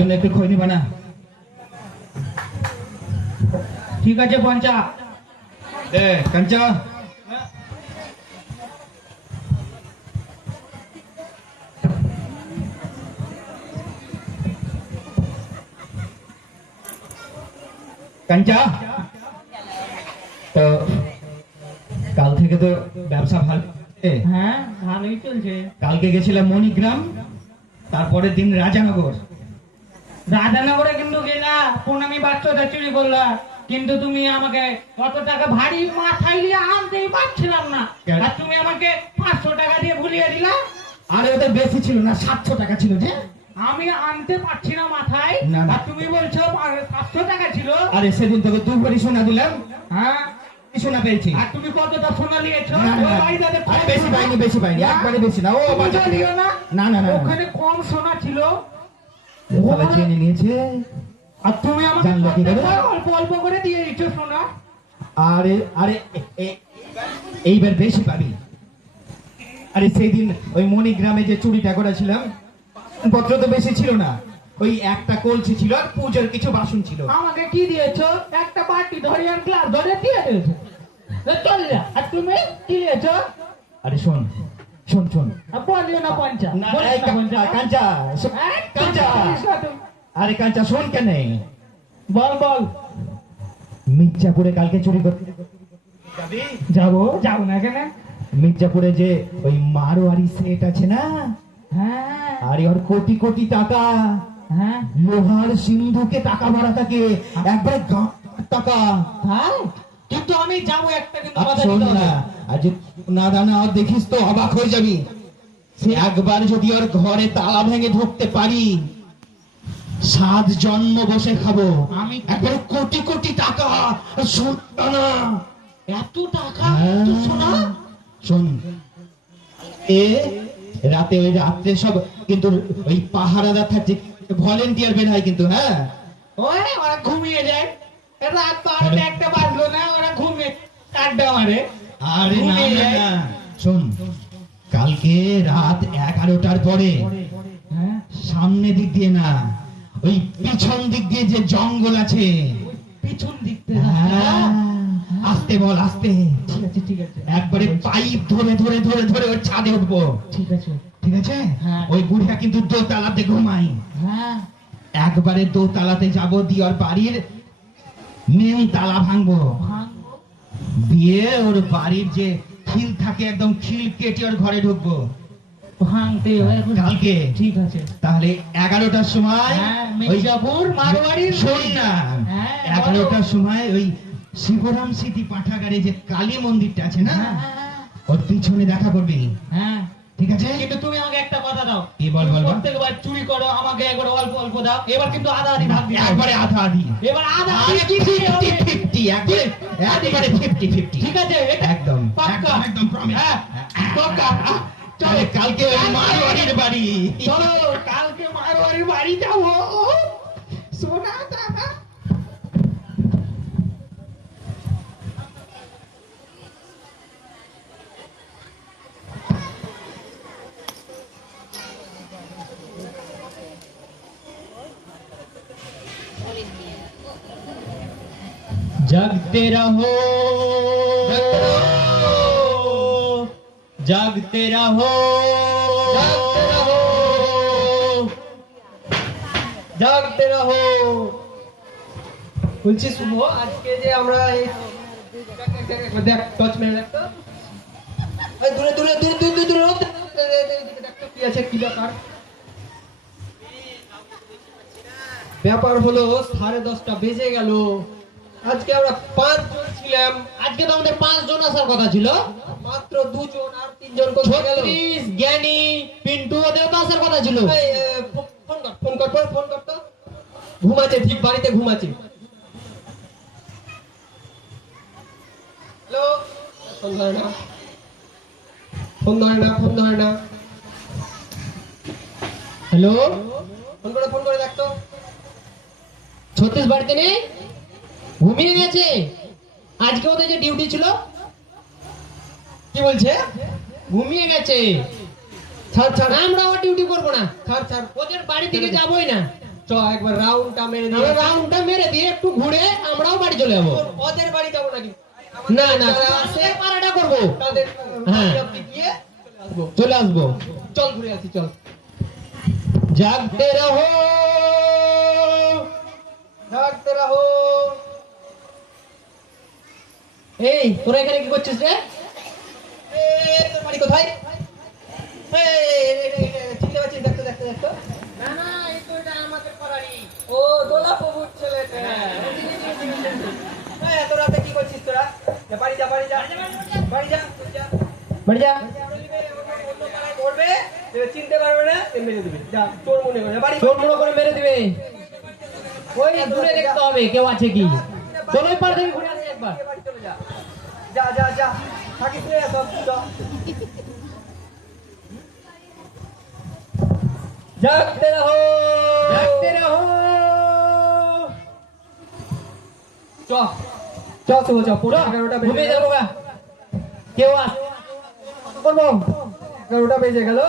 জন্য একটু খই নিবা না? ঠিক আছে পঞ্চা দে কাঞ্চা। কাঞ্চা তো কাল থেকে তো ব্যবসা ভালো? হ্যাঁ ভালোই চলছে। কালকে গেছিলাম মণিগ্রাম, তারপরের দিন রাজানগর। রাধানগরে কিন্তু গেলা প্রণামী বাচ্চাটা চুরি করলা, কিন্তু তুমি আমাকে কত টাকা ভারী মাথায় দিয়ে আনতেই পারছিলাম না, কেন? আর তুমি আমাকে 500 টাকা দিয়ে ভুলিয়ে দিলা। আরে ওদের বেশি ছিল না, 700 টাকা ছিল যে। আমি আনতে পারছি না মাথায়, না, না। আর তুমি বলছো 500 টাকা ছিল। আরে সেদিন তোকে 2 ভরি সোনা দিলাম, হ্যাঁ, কি সোনা পেয়েছি? আর তুমি কতটা সোনা নিয়েছো? না, না, ওই না। বাড়িটাতে আরে কম বেশি সোনা? পাইনি, বেশি পাইনি, হ্যাঁ? একবারে বেশি না। ও বুঝে নিও না। না, না, না, না। ওখানে কম সোনা ছিল, তাহলে জেনে নিয়েছে। আর তুমি আমাকে জানলো কি করে? অল্প অল্প করে দিয়ে দিচ্ছ সোনা। আরে আরে এইবার বেশি পাবি। আরে সেই দিন ওই মণিগ্রামে যে চুরিটা করেছিলাম, পত্র তো বেশি ছিল না, ওই একটা কলসি ছিল আর পূজার কিছু বাসন ছিল। আমাকে কি দিয়েছো? একটা বাটি ধরে আর গ্লাস ধরে দিয়ে দিয়েছো। চল যা। আর তুমি কি দিয়েছো? আরে শোন শোন শোন, আর বলিও না পঞ্চা, না, বলিও এই না পঞ্চা। কাঞ্চা, কাঞ্চা, আরে কাঞ্চা শোন কেন? বল বল। মির্জাপুরে কালকে চুরি করতে যাবি? যাবো, যাবো না কেন? মির্জাপুরে যে ওই মারোয়ারি সেট আছে না, হ্যাঁ আরে ওর কোটি কোটি টাকা, হ্যাঁ লোহার সিন্ধুকে টাকা ভরা থাকে, একবারে টাকা। হ্যাঁ, কিন্তু আমি যাবো একটা, কিন্তু আর কথা শোন দিতে হবে। না, আজ না দানা আর দেখিস তো অবাক হয়ে যাবি। সে একবার যদি ওর ঘরে তালা ভেঙে ঢুকতে পারি, 7 জন্ম বসে খাবো। আমি একবারে কোটি কোটি টাকা। আর শোন না, এত টাকা হ্যাঁ, তো শোনা। শোন, রাতে ওই রাত্রে সব কিন্তু ওই পাহারাদার থাকছে, ভলেন্টিয়ার বের হয় কিন্তু। হ্যাঁ, ওই ওরা ঘুমিয়ে যায়, রাত 12টা 1টা বাজলো না, ওরা ঘুমিয়ে কাটবে আমারে। আরে না ঘুমিয়ে না যায়। না, শোন, কালকে রাত 11টার পরে হ্যাঁ, সামনে দিক দিয়ে না, ওই পিছন দিক দিয়ে যে জঙ্গল আছে, পিছন দিক থেকে। হ্যাঁ, আস্তে বল, আস্তে। ঠিক আছে ঠিক আছে একবারে পাইপ ধরে ধরে ধরে ধরে ওর ছাদে উঠবো। ঠিক আছে। ঠিক আছে? হ্যাঁ। ওই বুড়িয়া কিন্তু দোতলাতে ঘুমাই। হ্যাঁ, একবারে দোতলাতে যাবো, দিয়ে ওর বাড়ির মেন তালা ভাঙবো, ভাঙবো। দিয়ে ওর বাড়ির যে খিল থাকে একদম খিল কেটে ওর ঘরে ঢুকবো ভাঙতে হয় এখন। কালকে। ঠিক আছে। তাহলে 11টার সময় হ্যাঁ, ওই মির্জাপুর মারোয়ারির শোন না, হ্যাঁ, 11টার সময় ওই শিবরাম সিটি পাঠাগারে যে কালী মন্দিরটা আছে না, হ্যাঁ, ওর পিছনে দেখা করবি। হ্যাঁ, ঠিক আছে? কিন্তু তুমি আমাকে একটা কথা দাও। কি বল, বল, বল। প্রত্যেকবার চুরি করো, আমাকে একবার অল্প অল্প দাও। এবার কিন্তু আধা আধি ভাগ দিতে হবে। একবারে আধা আধি। এবার আধা আধি আরে কি দিতে হবে? 50-50, একবারে 50-50। ঠিক আছে, এটা একদম পাক্কা। একদম প্রমিস। হ্যাঁ, পাক্কা। চলে কালকে ওই মারোয়ারির বাড়ি। চলো কালকে মারোয়ারির বাড়ি যাবো। সোনা টাকা। जागते रहो, जागते रहो, जागते रहो। বলছি শুভ, আজকে যে আমরা এই দেখ টচ মেরে দেখতো, এই দূরে দূরে দূরে দূরে দূরে দেখতো কি আছে, কি ব্যাপার। ব্যাপার হলো 10:30 বেজে গেল। আজকে আমরা 5 জন ছিলাম। আজকে তো আমাদের 5 জন আসার কথা ছিল। মাত্র 2 জন, আর 3 জন কোথায় গেল? 36, জ্ঞানী, পিন্টু ওদের তো আসার কথা ছিল। এই, ফোন কর তো। ঘুমাচ্ছে, ঠিক বাড়িতে ঘুমাচ্ছে। হ্যালো, ফোন ধরে না, ফোন ধরে না। হ্যালো, ফোন করে দেখতো। 36 বাড়িতে নেই, ঘুমিয়ে গেছে। আজকে ওদের যে ডিউটি ছিল, কি বলছে? ঘুমিয়ে গেছে। ছাড় আমরা আবার ডিউটি করবো না, ছাড়। ওদের বাড়ি থেকে যাবোই না। চ একবার রাউন্ডটা মেরে দিয়ে আমরা রাউন্ডটা মেরে দিয়ে একটু ঘুরে আমরাও বাড়ি চলে যাবো। ওদের বাড়ি যাবো নাকি না না যারা আছে আমাদের পাড়াটা করবো। তাদের হ্যাঁ। বাড়ি অবধি গিয়ে আসবো। চলে আসবো। চল ঘুরে আসি চল। জাগতে রহো। থাকতে রাহো। এই তোরা এখানে কি করছিস রে? তোর বাড়ি কোথায়? চিনতে পারছিস? দেখতো দেখতো দেখতো। না না এই তো এটা আমাদের পাড়ারই। ও দোলা প্রভুর ছেলেটা। এত রাতে কি করছিস তোরা? যা বাড়ি যা বাড়ি যা বাড়ি যা যা। বাড়ি যা। অন্য পাড়ায় করবে, চিনতে পারবে না, মেরে দিবে। যা তোর মনে করে বাড়ি চোর মুড়ো করে মেরে দিবে। ওই দূরে দেখতে হবে কেউ আছে কি। চলো ওই পাড় থেকে ঘুরে আসি একবার। বাড়ি চলে যা। যা যা যা থাকিস রে সব সব। জাগতে রহো। জাগতে রহো। চ চ শুভ চ পুরো 11টা ঘুমিয়ে বেজে যাবো গা। কেউ আস করবো 11টা বেজে গেল,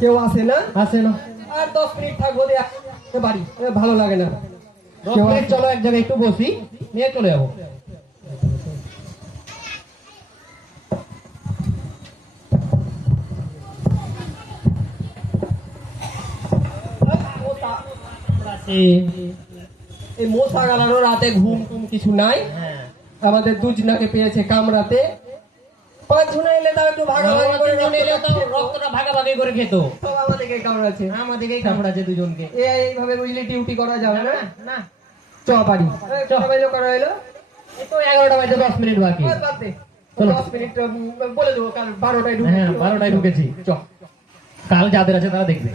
কেউ আসে না। আসে না। আর 10 মিনিট থাকবো দিয়ে বাড়ি, ভালো লাগে না। 10 মিনিট চলো এক জায়গায় একটু বসি নিয়ে চলে যাবো। এই মশা গালানো রাতে ঘুম টুম কিছু নাই। আমাদের দুজনাকে পেয়েছে কামরাতে। 5 জন এলে তাও একটু ভাগাভাগি করে রক্তটা ভাগাভাগি করে খেত। সব আমাদেরকে কামড়াচ্ছে। আমাদেরকেই কামড়াচ্ছে দুজনকে। এইভাবে বুঝলি ডিউটি করা যাবে না। না চ বাড়ি চ। কবে করা হলো? এই তো 11টা বাজে 10 মিনিট বাকি। বাদ দে। চলো। 10 মিনিট বলে দেবো, কাল 12টায় ঢুকে। হ্যাঁ 12টায় ঢুকেছি। চ। কাল যাদের আছে তারা দেখবে।